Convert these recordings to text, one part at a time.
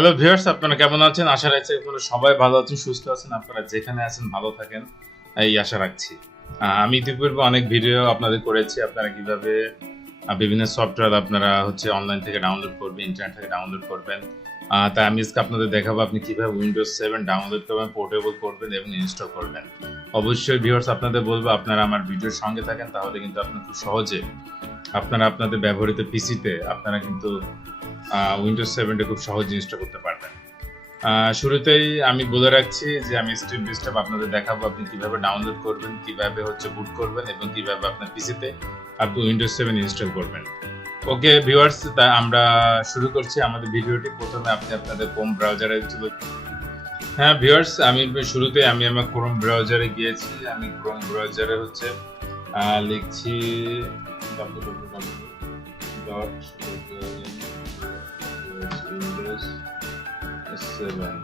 Hello viewers, আপনারা কেমন আছেন? আশা রাখছি আপনারা সবাই ভালো আছেন, সুস্থ আছেন। আপনারা যেখানে আছেন ভালো থাকেন, এই আশা রাখছি। আমি ইতিপূর্বে অনেক ভিডিও আপনাদের করেছি, আপনারা কিভাবে বিভিন্ন সফটওয়্যার আপনারা অনলাইন থেকে ডাউনলোড করবেন, ইন্টারনেট থেকে ডাউনলোড করবেন। তাই আমি আজকে আপনাদের দেখাবো আপনি কিভাবে উইন্ডোজ 7 ডাউনলোড করবেন, পোর্টেবল করবেন এবং ইনস্টল করবেন। অবশ্যই ভিউয়ার্স, আপনাদের বলবো আপনারা আমার ভিডিওর সঙ্গে থাকেন, তাহলে কিন্তু আপনি খুব সহজে আপনারা আপনাদের ব্যবহৃত পিসিতে আপনারা কিন্তু উইন্ডোজ 7 খুব সহজে ইনস্টল করতে পারবেন। শুরুতেই আমি বলে রাখছি যে আমি স্টেপ বাই স্টেপ আপনাদের দেখাবো আপনি কিভাবে ডাউনলোড করবেন, কিভাবে বুট করবেন এবং কিভাবে আপনার পিসিতে আপনি উইন্ডোজ 7 ইনস্টল করবেন। ওকে ভিউয়ার্স, তা আমরা শুরু করছি আমাদের ভিডিওটি। প্রথমে আপনি আপনাদের ক্রোম ব্রাউজারে চলে। হ্যাঁ ভিউয়ার্স, আমি শুরুতে আমার ক্রোম ব্রাউজারে গিয়েছি। আমি ক্রোম ব্রাউজারে লিখছি www.windows7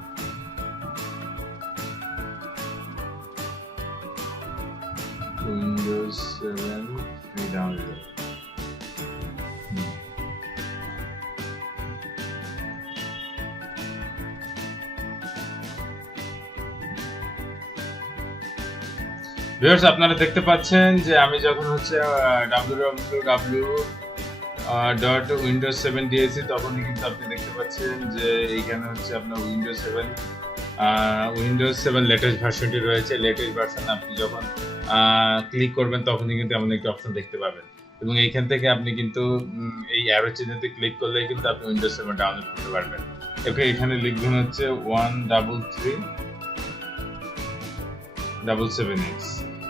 Windows 7 free download. Viewers, আপনারা দেখতে পাচ্ছেন যে আমি যখন www.windows7 দিয়েছি তখনই কিন্তু আপনি দেখতে পাচ্ছেন যে এইখানে আপনার উইন্ডোজ 7 লেটেস্ট ভার্সনটি রয়েছে। লেটেস্ট ভার্সন আপনি যখন ক্লিক করবেন তখনই কিন্তু এমন একটি অপশন দেখতে পাবেন এবং এইখান থেকে আপনি কিন্তু এই অ্যারো চিহ্নতে ক্লিক করলে কিন্তু আপনি উইন্ডোজ 7 ডাউনলোড করতে পারবেন। ওকে, এখানে লিখবেন 13377X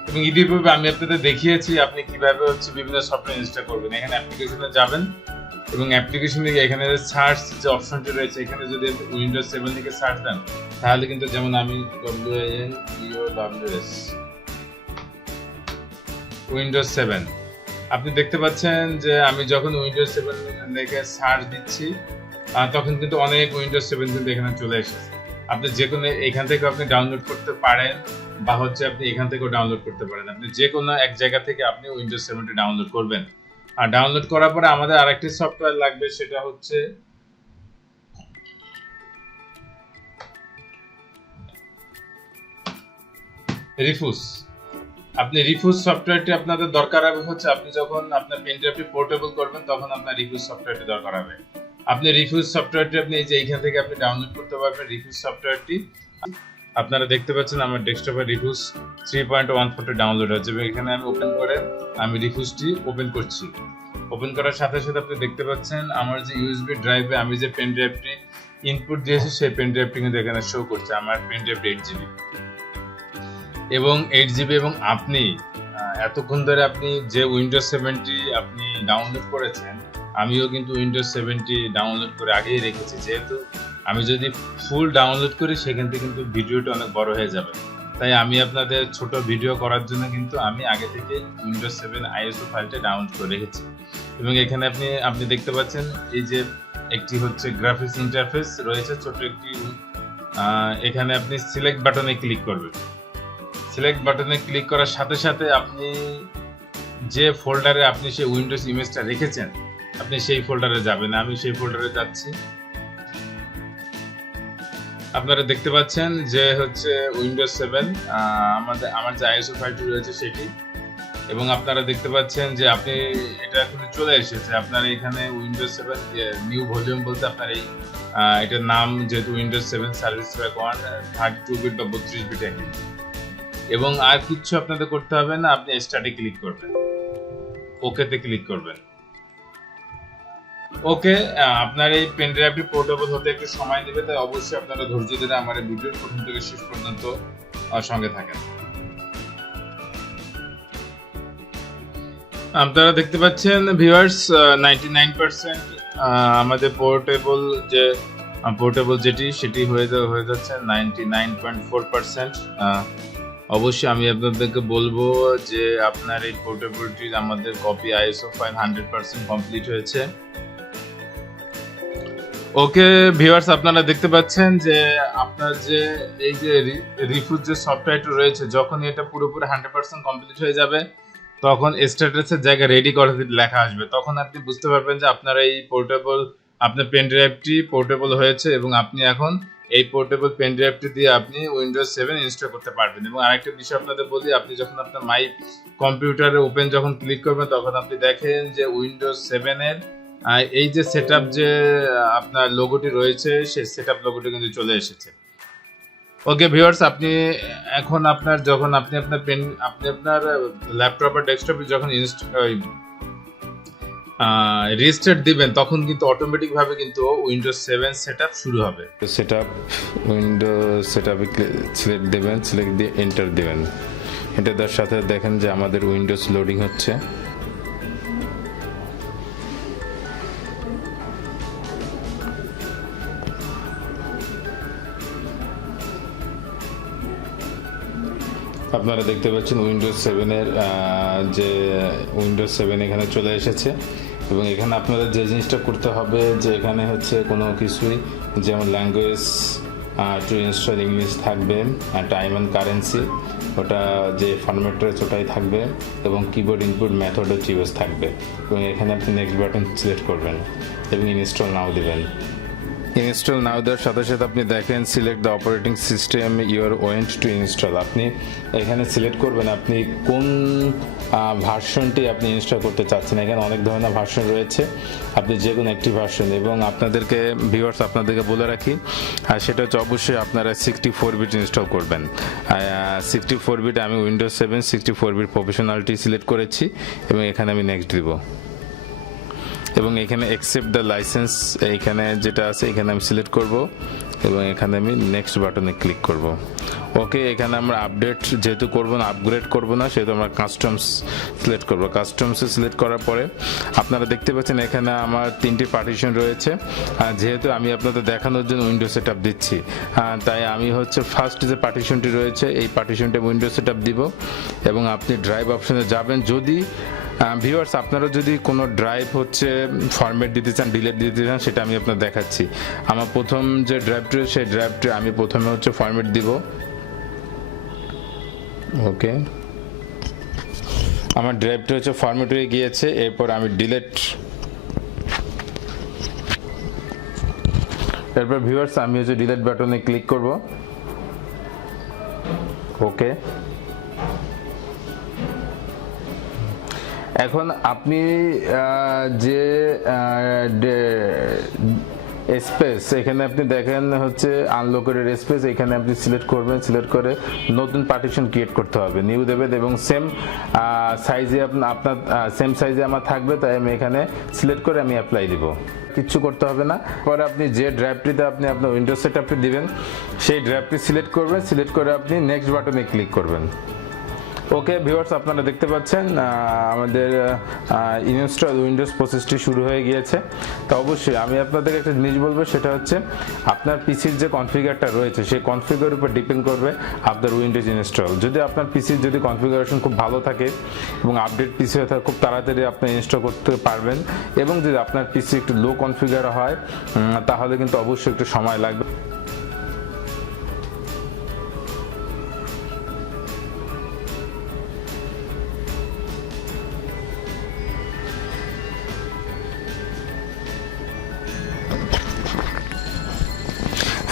এবং ইতিপূর্বে আমি আপনাদের দেখিয়েছি আপনি কিভাবে বিভিন্ন সফটওয়্যার ইনস্টল করবেন। এখানে অ্যাপ্লিকেশনে যাবেন এবং অ্যাপ্লিকেশনে এখানে সার্চ যে অপশনটি রয়েছে, এখানে যদি উইন্ডোজ 7 লিখে সার্চ দেন তাহলে কিন্তু যেমন আমি WINDOWS উইন্ডোজ 7 আপনি দেখতে পাচ্ছেন যে আমি যখন উইন্ডোজ 7 লিখে সার্চ দিচ্ছি তখন কিন্তু অনেক উইন্ডোজ 7 কিন্তু এখানে চলে এসেছে। আপনি যে কোনো এখান থেকে আপনি ডাউনলোড করতে পারেন বা আপনি এখান থেকেও ডাউনলোড করতে পারেন। আপনি যে কোনো এক জায়গা থেকে আপনি উইন্ডোজ 7 ডাউনলোড করবেন। আর ডাউনলোড করার পরে আমাদের আরেকটি সফটওয়্যার লাগবে, সেটা রিফুজ। আপনি রিফুজ সফটওয়্যারটি আপনাদের দরকার হবে আপনি যখন আপনার পেন ড্রাইভটি পোর্টেবল করবেন তখন আপনার রিফুজ সফটওয়্যারটি দরকার হবে। আপনি রিফুজ সফটওয়্যারটি আপনি এই যে এইখান থেকে আপনি ডাউনলোড করতে পারবেন। রিফুজ সফটওয়্যারটি আপনারা দেখতে পাচ্ছেন আমার ডেস্কটপে রিফুজ 3.14 ডাউনলোড হচ্ছে এবং এখানে আমি ওপেন করে আমি রিফুজটি ওপেন করছি। ওপেন করার সাথে সাথে আপনি দেখতে পাচ্ছেন আমার যে ইউএসবি ড্রাইভে আমি যে পেন ড্রাইভটি ইনপুট দিয়েছি সেই পেন ড্রাইভটি কিন্তু এখানে শো করছে। আমার পেন ড্রাইভটি 8GB এবং 8GB এবং আপনি এতক্ষণ ধরে আপনি যে উইন্ডোজ 7 আপনি ডাউনলোড করেছেন, আমিও কিন্তু উইন্ডোজ 7 ডাউনলোড করে আগেই রেখেছি। যেহেতু আমি যদি ফুল ডাউনলোড করি সেখান থেকে কিন্তু ভিডিওটা অনেক বড় হয়ে যাবে, তাই আমি আপনাদের ছোট ভিডিও করার জন্য কিন্তু আমি আগে থেকে উইন্ডোজ 7 ISO ফাইলটা ডাউনলোড করে রেখেছি। এবং এখানে আপনি দেখতে পাচ্ছেন এই যে একটি গ্রাফিক্স ইন্টারফেস রয়েছে ছোট একটি। এখানে আপনি সিলেক্ট বাটনে ক্লিক করবেন। সিলেক্ট বাটনে ক্লিক করার সাথে সাথে আপনি যে ফোল্ডারে আপনি সেই উইন্ডোজ ইমেজটা রেখেছেন আপনি সেই ফোল্ডারে যাবেন। আমি সেই ফোল্ডারে যাচ্ছি। আপনারা দেখতে পাচ্ছেন যে উইন্ডোজ 7 আমার যে আইএসও ফাইলটি রয়েছে সেটি, এবং আপনারা দেখতে পাচ্ছেন যে আপনি এটা এখন চলে এসেছে। আপনার এখানে উইন্ডোজ 7 নিউ ভলিউম বলতে আপনার এটার নাম যেহেতু উইন্ডোজ 7 সার্ভিস প্যাক 1 32 বিট বা 32 বিট একই, এবং আর কিছু আপনাদের করতে হবে না। আপনি স্টার্টে ক্লিক করবেন, ওকেতে ক্লিক করবেন। ওকে, আপনার এই পেন ড্রাইভটি পোর্টেবল হতে একটু সময় নেবে, তাই অবশ্যই আপনারা ধৈর্য ধরে আমার এই ভিডিওর প্রথম থেকে শেষ পর্যন্ত সঙ্গে থাকেন। আপনারা দেখতে পাচ্ছেন ভিউয়ার্স 99% আমাদের পোর্টেবল সেটি হয়ে যাচ্ছে 99.4%। অবশ্যই আমি আপনাদেরকে বলবো যে আপনার এই পোর্টেবলটির আমাদের কপি আইএসও ফাইল 100% কমপ্লিট হয়েছে। ওকে ভিউয়ার্স, আপনারা দেখতে পাচ্ছেন যে আপনার যে এই যে রিফুজ যে সফটওয়্যারটি রয়েছে, যখন এটা পুরোপুরি 100% কমপ্লিট হয়ে যাবে তখন স্ট্যাটাসের জায়গায় রেডি করা লেখা আসবে, তখন আপনি বুঝতে পারবেন যে আপনার এই পোর্টেবল আপনার পেন ড্রাইভটি পোর্টেবল হয়েছে এবং আপনি এখন এই পোর্টেবল পেন ড্রাইভটি দিয়ে আপনি উইন্ডোজ 7 ইনস্টল করতে পারবেন। এবং আরেকটা বিষয় আপনাদের বলি, আপনি যখন আপনার মাই কম্পিউটারে ওপেন যখন ক্লিক করবেন তখন আপনি দেখেন যে উইন্ডোজ 7 এর এই যে সেটআপ যে আপনার লোগোটি রয়েছে সেই সেটআপ লোগোটি কিন্তু চলে এসেছে। ওকে ভিউয়ার্স, আপনি এখন আপনার যখন আপনি আপনার ল্যাপটপ বা ডেস্কটপে যখন রিস্টার্ট দিবেন তখন কিন্তু অটোমেটিক ভাবে কিন্তু উইন্ডোজ 7 সেটআপ শুরু হবে। সেটআপ উইন্ডোজ সেটআপে সিলেক্ট দেবেন, সিলেক্ট দিয়ে এন্টার দেবেন। এন্টার দেওয়ার সাথে দেখেন যে আমাদের উইন্ডোজ লোডিং হচ্ছে। আপনারা দেখতে পাচ্ছেন উইন্ডোজ 7 এর যে উইন্ডোজ 7 এখানে চলে এসেছে এবং এখানে আপনাদের যে জিনিসটা করতে হবে যে এখানে হচ্ছে কোনো কিছুই যেমন ল্যাঙ্গুয়েজ টু ইনস্টল ইংলিশ থাকবে, টাইম অ্যান্ড কারেন্সি ওটা যে ফরম্যাট রয়েছে ওটাই থাকবে এবং কিবোর্ড ইনপুট মেথড হচ্ছে ইউজ থাকবে এবং এখানে আপনি নেক্সট বাটন সিলেক্ট করবেন এবং ইনস্টল নাও দিবেন। ইনস্টল নাও দেওয়ার সাথে সাথে আপনি দেখেন select the operating system your went to install. আপনি এখানে সিলেক্ট করবেন আপনি কোন ভার্সনটি আপনি ইনস্টল করতে চাচ্ছেন। এখানে অনেক ধরনের ভার্সন রয়েছে, আপনি যে কোনো একটি ভার্সন। এবং আপনাদেরকে ভিউয়ার্স আপনাদেরকে বলে রাখি সেটা হচ্ছে অবশ্যই আপনারা 64 বিট ইনস্টল করবেন। 64 বিট আমি উইন্ডোজ 7 64 বিট প্রফেশনালটি সিলেক্ট করেছি এবং এখানে আমি নেক্সট দিব এবং এখানে অ্যাকসেপ্ট দ্য লাইসেন্স এইখানে যেটা আছে এখানে আমি সিলেক্ট করব এবং এখানে আমি নেক্সট বাটনে ক্লিক করব। ওকে, এখানে আমরা আপডেট যেহেতু করব না, আপগ্রেড করব না, সেহেতু আমরা কাস্টমস সিলেক্ট করব। কাস্টমসে সিলেক্ট করার পরে আপনারা দেখতে পাচ্ছেন এখানে আমার 3টি পার্টিশন রয়েছে। যেহেতু আমি আপনাদের দেখানোর জন্য উইন্ডোজ সেটআপ দিচ্ছি, তাই আমি হচ্ছে ফার্স্ট যে পার্টিশনটি রয়েছে এই পার্টিশনটা উইন্ডোজ সেটআপ দিব এবং আপনি ড্রাইভ অপশনে যাবেন। যদি ভিউয়ার্স আপনারা যদি কোনো ড্রাইভ হচ্ছে ফরম্যাট দিতে চান, ডিলিট দিতে চান, সেটা আমি আপনার দেখাচ্ছি। আমার প্রথম যে ড্রাইভটি সেই ড্রাইভটি আমি প্রথমে হচ্ছে ফরম্যাট দিব। ওকে, আমার ড্রাইভটি হচ্ছে ফরম্যাট হয়ে গিয়েছে, এরপর আমি ডিলিট। এরপর ভিউয়ার্স আমি হচ্ছে ডিলিট বাটনে ক্লিক করব। ওকে, এখন আপনি যে স্পেস এখানে আপনি দেখেন হচ্ছে আনলোকেটেড স্পেস, এখানে আপনি সিলেক্ট করবেন। সিলেক্ট করে নতুন পার্টিশন ক্রিয়েট করতে হবে, নিউ দেবেন এবং সেম সাইজে আপনার সেম সাইজে আমার থাকবে, তাই আমি এখানে সিলেক্ট করে আমি অ্যাপ্লাই দিব। কিচ্ছু করতে হবে না। পরে আপনি যে ড্রাইভটিতে আপনি আপনার উইন্ডোজ সেটআপটি দিবেন সেই ড্রাইভটি সিলেক্ট করবেন। সিলেক্ট করে আপনি নেক্সট বাটনে ক্লিক করবেন। ওকে ভিউয়ার্স আপনারা দেখতে পাচ্ছেন আমাদের ইনস্টল উইন্ডোজ প্রসেসটি শুরু হয়ে গিয়েছে। তো অবশ্যই আমি আপনাদেরকে একটা জিনিস বলবো, সেটা হচ্ছে আপনার পিসির যে কনফিগারটা রয়েছে সেই কনফিগারের উপর ডিপেন্ড করবে আপনার উইন্ডোজ ইনস্টল। যদি আপনার পিসির যদি কনফিগারেশন খুব ভালো থাকে এবং আপডেট পিসি হয়ে থাকে, খুব তাড়াতাড়ি আপনি ইনস্টল করতে পারবেন। এবং যদি আপনার পিসি একটু লো কনফিগার হয় তাহলে কিন্তু অবশ্যই একটু সময় লাগবে।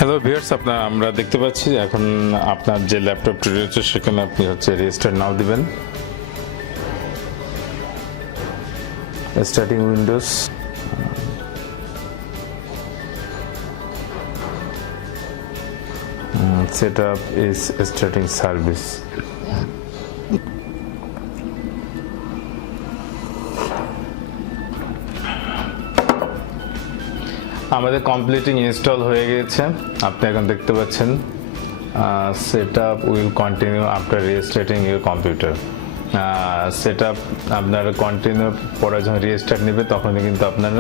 হ্যালো ভিউয়ার্স, আমরা দেখতে পাচ্ছি এখন আপনার যে ল্যাপটপটি রয়েছে সেখানে আপনি হচ্ছে রেজিস্টার নাও দিবেন। Starting windows, setup is starting service. আমাদের কমপ্লিটিং ইনস্টল হয়ে গিয়েছে, আপনি এখন দেখতে পাচ্ছেন setup will continue after restarting your computer. Setup আপনার কন্টিনিউ পরে যখন রিস্টার্ট নেবে তখনই কিন্তু আপনার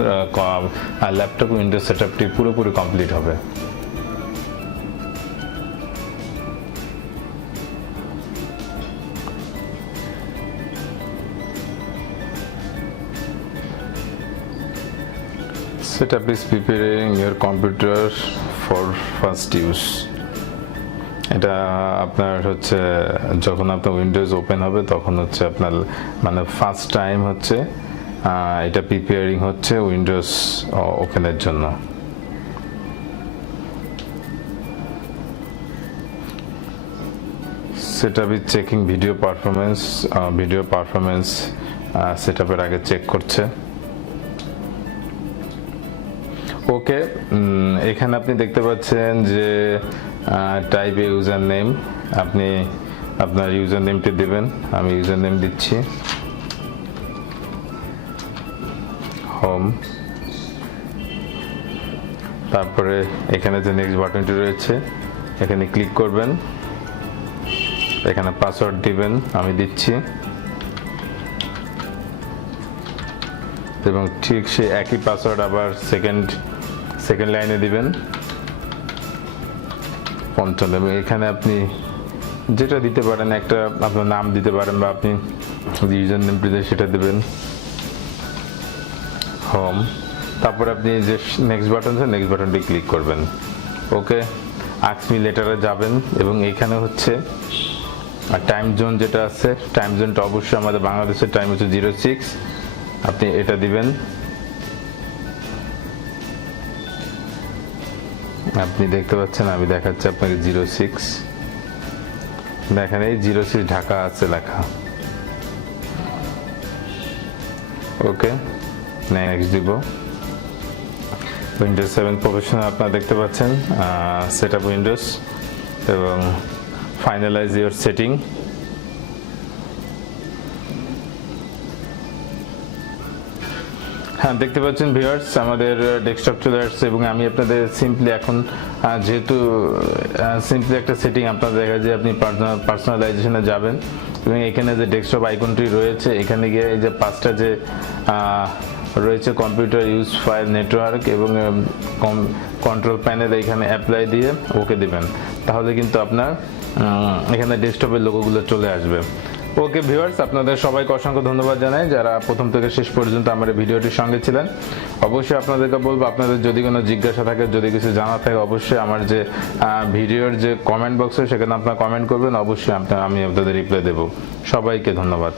ল্যাপটপ উইন্ডোজ সেটআপটি পুরোপুরি কমপ্লিট হবে। Setup is preparing your computer for first use. এটা আপনার হচ্ছে যখন আপনার উইন্ডোজ ওপেন হবে তখন হচ্ছে আপনার মানে ফার্স্ট টাইম হচ্ছে এটা প্রিপেয়ারিং হচ্ছে উইন্ডোজ ওপেনের জন্য। Setup is checking video performance সেটআপের আগে চেক করছে। ওকে, এখানে আপনি দেখতে পাচ্ছেন যে টাইপ এ ইউজার নেম, আপনি আপনার ইউজার নেমটি দেবেন। আমি ইউজার নেম দিচ্ছি হোম। তারপরে এখানে যে নেক্সট বাটনটি রয়েছে এখানে ক্লিক করবেন, এখানে পাসওয়ার্ড দিবেন, আমি দিচ্ছি, এবং ঠিক সেই একই পাসওয়ার্ড আবার সেকেন্ড লাইনে দিবেন 55। এবং এখানে আপনি যেটা দিতে পারেন, একটা আপনার নাম দিতে পারেন বা আপনি ইউজার নেম দিতে সেটা দেবেন হোম। তারপর আপনি যে নেক্সট বাটন আছে নেক্সট বাটনটি ক্লিক করবেন। ওকে, আস্ক মি লেটারে যাবেন এবং এখানে হচ্ছে টাইম জোন যেটা আছে, টাইম জোনটা অবশ্যই আমাদের বাংলাদেশের টাইম হচ্ছে 06, আপনি এটা দিবেন। আপনি দেখতে পাচ্ছেন, আমি দেখাচ্ছি আপনাকে 06, দেখেন এই 06 ঢাকা আছে লেখা। ওকে, নেক্সট দিব। উইন্ডোজ 7 প্রফেশনাল আপনারা দেখতে পাচ্ছেন, সেটআপ উইন্ডোজ এবং ফাইনালাইজ ইওর সেটিং। হ্যাঁ, দেখতে পাচ্ছেন ভিউয়ার্স আমাদের ডেস্কটপ চলে আসছে এবং আমি আপনাদের সিম্পলি এখন যেহেতু সিম্পলি একটা সেটিং আপনাদের দেখা যায়, আপনি পার্সোনালাইজেশনে যাবেন এবং এখানে যে ডেস্কটপ আইকনটি রয়েছে এখানে গিয়ে এই যে 5টা যে রয়েছে কম্পিউটার ইউজ ফাইল নেটওয়ার্ক এবং কন্ট্রোল প্যানেল, এখানে অ্যাপ্লাই দিয়ে ওকে দিবেন, তাহলে কিন্তু আপনার এখানে ডেস্কটপের লোগোগুলো চলে আসবে। ওকে ভিউয়ার্স, আপনাদের সবাইকে অসংখ্য ধন্যবাদ জানাই যারা প্রথম থেকে শেষ পর্যন্ত আমার এই ভিডিওটির সঙ্গে ছিলেন। অবশ্যই আপনাদেরকে বলবো, আপনাদের যদি কোনো জিজ্ঞাসা থাকে, যদি কিছু জানা থাকে, অবশ্যই আমার যে ভিডিওর যে কমেন্ট বক্স সেখানে আপনারা কমেন্ট করবেন, অবশ্যই আমি আপনাদের রিপ্লাই দেবো। সবাইকে ধন্যবাদ।